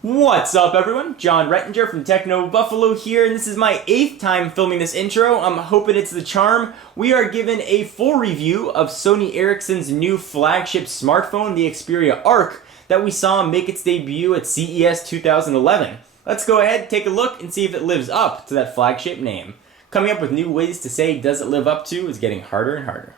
What's up, everyone? John Rettinger from Techno Buffalo here, and this is my 8th time filming this intro. I'm hoping it's the charm. We are given a full review of Sony Ericsson's new flagship smartphone, the Xperia Arc, that we saw make its debut at CES 2011. Let's go ahead, take a look, and see if it lives up to that flagship name. Coming up with new ways to say does it live up to is getting harder and harder.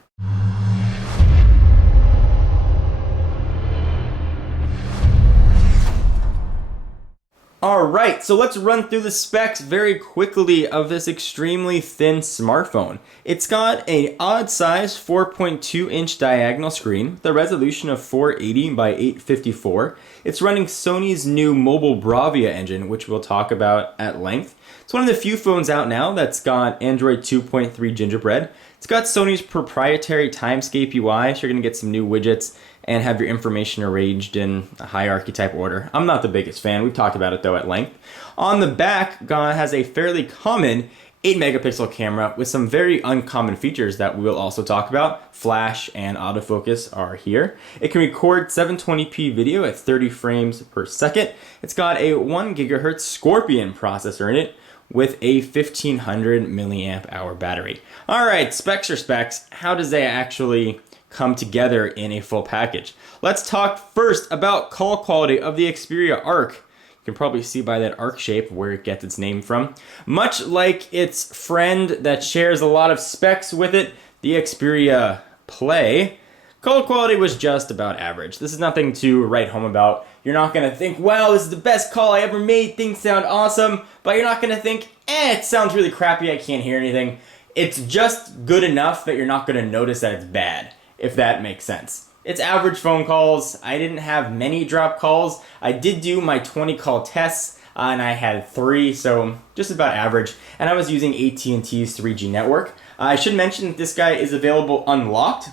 Alright, so let's run through the specs very quickly of this extremely thin smartphone. It's got an odd size 4.2-inch diagonal screen with a resolution of 480 by 854. It's running Sony's new mobile Bravia engine, which we'll talk about at length. It's one of the few phones out now that's got Android 2.3 Gingerbread. It's got Sony's proprietary Timescape UI, so you're going to get some new widgets and have your information arranged in a hierarchy type order. I'm not the biggest fan. We've talked about it though at length. On the back, has a fairly common 8 megapixel camera with some very uncommon features that we will also talk about. Flash and autofocus are here. It can record 720p video at 30 frames per second. It's got a 1 gigahertz Scorpion processor in it with a 1500 milliamp hour battery. All right, specs are specs. How does they actually come together in a full package? Let's talk first about call quality of the Xperia Arc. You can probably see by that arc shape where it gets its name from. Much like its friend that shares a lot of specs with it, the Xperia Play, call quality was just about average. This is nothing to write home about. You're not going to think, wow, this is the best call I ever made, things sound awesome, but you're not going to think, it sounds really crappy, I can't hear anything. It's just good enough that you're not going to notice that it's bad, if that makes sense. It's average phone calls. I didn't have many drop calls. I did do my 20 call tests, and I had 3, so just about average. And I was using AT&T's 3G network. I should mention that this guy is available unlocked.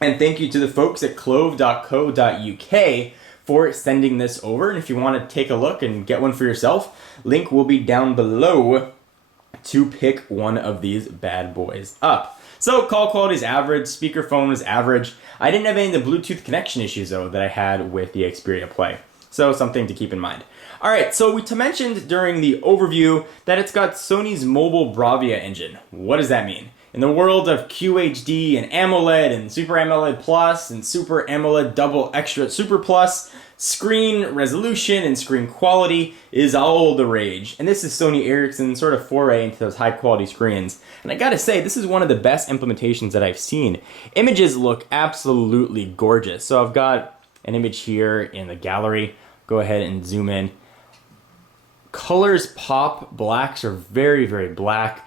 And thank you to the folks at clove.co.uk for sending this over. And if you want to take a look and get one for yourself, link will be down below to pick one of these bad boys up. So call quality is average, speakerphone is average. I didn't have any of the Bluetooth connection issues though that I had with the Xperia Play. So something to keep in mind. Alright, so we mentioned during the overview that it's got Sony's mobile Bravia engine. What does that mean? In the world of QHD and AMOLED and Super AMOLED Plus and Super AMOLED Double Extra Super Plus, screen resolution and screen quality is all the rage. And this is Sony Ericsson's sort of foray into those high quality screens. And I gotta say, this is one of the best implementations that I've seen. Images look absolutely gorgeous. So I've got an image here in the gallery. Go ahead and zoom in. Colors pop, blacks are very, very black.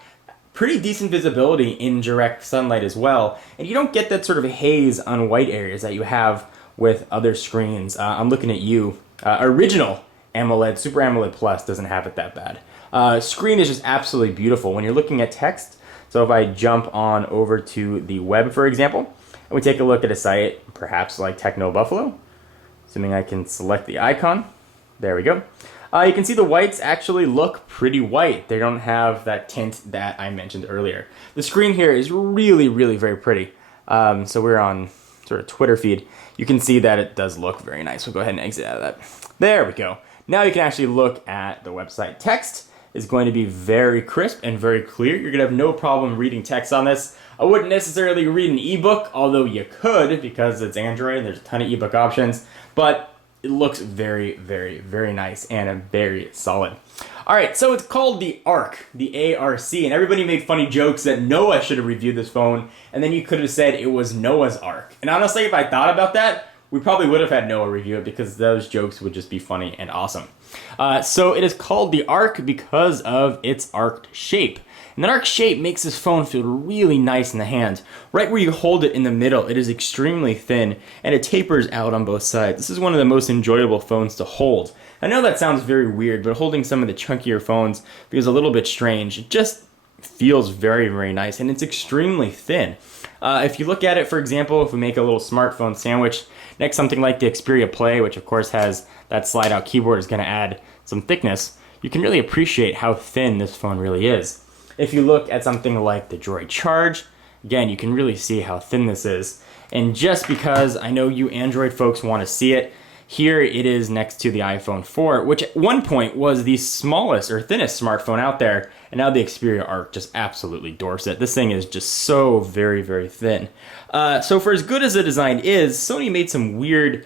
Pretty decent visibility in direct sunlight as well. And you don't get that sort of haze on white areas that you have with other screens. I'm looking at you. Original AMOLED, Super AMOLED Plus doesn't have it that bad. Screen is just absolutely beautiful when you're looking at text. So if I jump on over to the web, for example, and we take a look at a site, perhaps like Techno Buffalo, assuming I can select the icon. There we go. You can see the whites actually look pretty white. They don't have that tint that I mentioned earlier. The screen here is really, really very pretty. So we're on sort of Twitter feed. You can see that it does look very nice. We'll go ahead and exit out of that. There we go. Now you can actually look at the website. Text is going to be very crisp and very clear. You're gonna have no problem reading text on this. I wouldn't necessarily read an ebook, although you could because it's Android and there's a ton of ebook options, but it looks very, very, very nice and very solid. All right, so it's called the Arc, the ARC, and everybody made funny jokes that Noah should have reviewed this phone, and then you could have said it was Noah's Arc. And honestly, if I thought about that, we probably would have had Noah review it because those jokes would just be funny and awesome. So it is called the Arc because of its arced shape. And that arc shape makes this phone feel really nice in the hand. Right where you hold it in the middle, it is extremely thin, and it tapers out on both sides. This is one of the most enjoyable phones to hold. I know that sounds very weird, but holding some of the chunkier phones feels a little bit strange. It just feels very, very nice, and it's extremely thin. If you look at it, for example, if we make a little smartphone sandwich next to something like the Xperia Play, which of course has that slide-out keyboard, is going to add some thickness, you can really appreciate how thin this phone really is. If you look at something like the Droid Charge, again, you can really see how thin this is. And just because I know you Android folks want to see it, Here it is next to the iPhone 4, which at one point was the smallest or thinnest smartphone out there, and now the Xperia Arc just absolutely dwarfs it. This thing is just so very, very thin. So for as good as the design is, Sony made some weird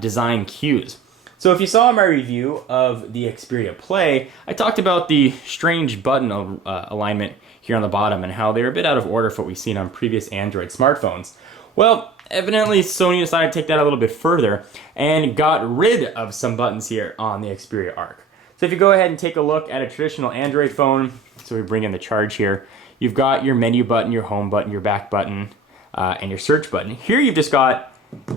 design cues. So if you saw my review of the Xperia Play, I talked about the strange button alignment here on the bottom and how they're a bit out of order for what we've seen on previous Android smartphones. Well, evidently Sony decided to take that a little bit further and got rid of some buttons here on the Xperia Arc. So if you go ahead and take a look at a traditional Android phone, so we bring in the charge here, you've got your menu button, your home button, your back button, and your search button. Here you've just got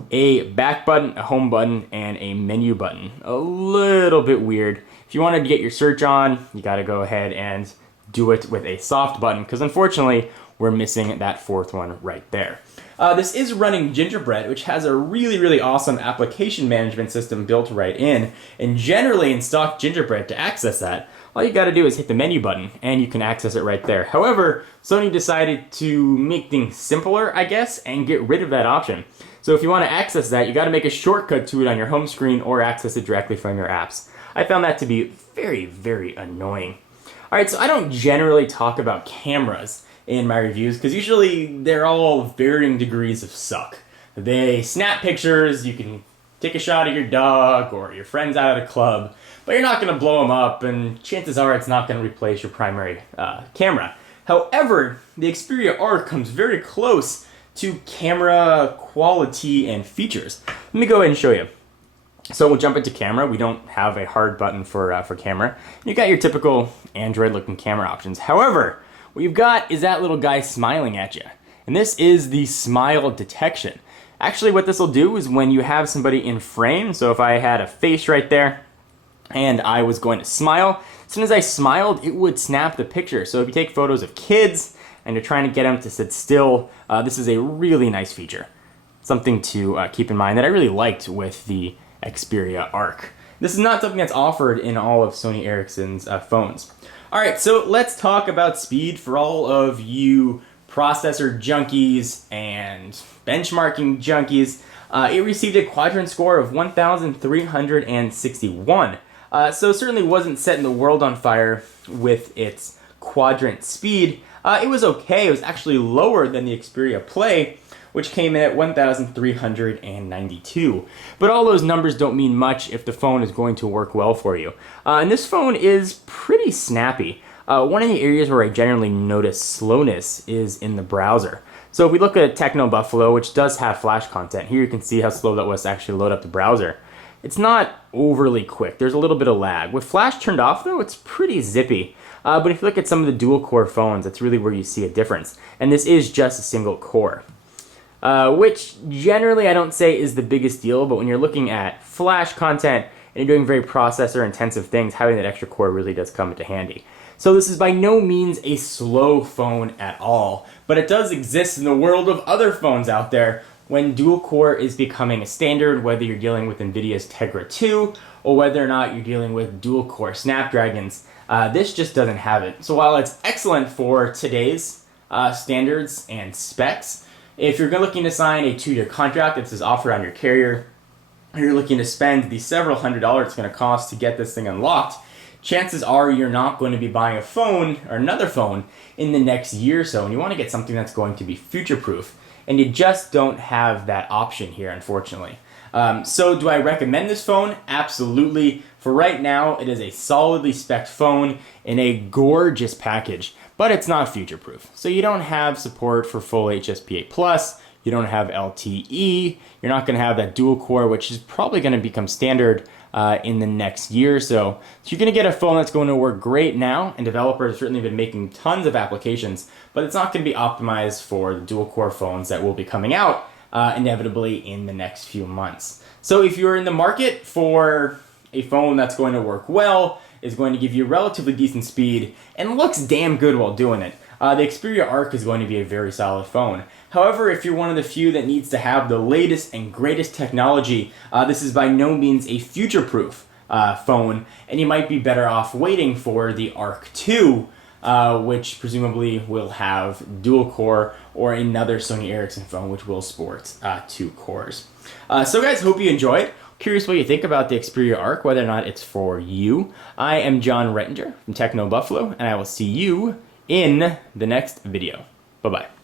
a back button, a home button, and a menu button. A little bit weird. If you wanted to get your search on, you got to go ahead and do it with a soft button, because unfortunately we're missing that fourth one right there. This is running Gingerbread, which has a really, really awesome application management system built right in. And generally in stock Gingerbread, to access that, all you got to do is hit the menu button and you can access it right there. However, Sony decided to make things simpler, I guess, and get rid of that option. So if you want to access that, you got to make a shortcut to it on your home screen or access it directly from your apps. I found that to be very, very annoying. All right, so I don't generally talk about cameras in my reviews because usually they're all varying degrees of suck. They snap pictures, you can take a shot of your dog or your friends out at a club, but you're not going to blow them up, and chances are it's not going to replace your primary camera. However, the Xperia Arc comes very close to camera quality and features. Let me go ahead and show you. So we'll jump into camera. We don't have a hard button for camera. You got your typical Android-looking camera options. However, what you've got is that little guy smiling at you. And this is the smile detection. Actually, what this will do is when you have somebody in frame, so if I had a face right there and I was going to smile, as soon as I smiled, it would snap the picture. So if you take photos of kids and you're trying to get them to sit still, this is a really nice feature. Something to keep in mind that I really liked with the Xperia Arc. This is not something that's offered in all of Sony Ericsson's phones. All right, so let's talk about speed for all of you processor junkies and benchmarking junkies. It received a quadrant score of 1,361. So certainly wasn't setting the world on fire with its quadrant speed. It was okay. It was actually lower than the Xperia Play, which came in at 1,392. But all those numbers don't mean much if the phone is going to work well for you. And this phone is pretty snappy. One of the areas where I generally notice slowness is in the browser. So if we look at Techno Buffalo, which does have Flash content, here you can see how slow that was to actually load up the browser. It's not overly quick. There's a little bit of lag. With Flash turned off, though, it's pretty zippy. But if you look at some of the dual-core phones, that's really where you see a difference. And this is just a single core. Which generally I don't say is the biggest deal, but when you're looking at Flash content and you're doing very processor-intensive things, having that extra core really does come into handy. So this is by no means a slow phone at all, but it does exist in the world of other phones out there when dual-core is becoming a standard, whether you're dealing with NVIDIA's Tegra 2 or whether or not you're dealing with dual-core Snapdragons. This just doesn't have it. So while it's excellent for today's standards and specs, if you're looking to sign a 2-year contract that is offered on your carrier, or you're looking to spend the several $100s it's going to cost to get this thing unlocked, chances are you're not going to be buying a phone or another phone in the next year or so, and you want to get something that's going to be future-proof. And you just don't have that option here, unfortunately. So do I recommend this phone? Absolutely. For right now, it is a solidly spec'd phone in a gorgeous package, but it's not future-proof. So you don't have support for full HSPA+, you don't have LTE, you're not going to have that dual-core, which is probably going to become standard in the next year or so. So you're going to get a phone that's going to work great now, and developers have certainly been making tons of applications, but it's not going to be optimized for the dual-core phones that will be coming out inevitably in the next few months. So if you're in the market for a phone that's going to work well, is going to give you relatively decent speed, and looks damn good while doing it, the Xperia Arc is going to be a very solid phone. However, if you're one of the few that needs to have the latest and greatest technology, this is by no means a future-proof phone, and you might be better off waiting for the Arc 2, which presumably will have dual-core, or another Sony Ericsson phone which will sport 2 cores. So guys, hope you enjoyed. Curious what you think about the Xperia Arc, whether or not it's for you. I am John Rettinger from Techno Buffalo, and I will see you in the next video. Bye-bye.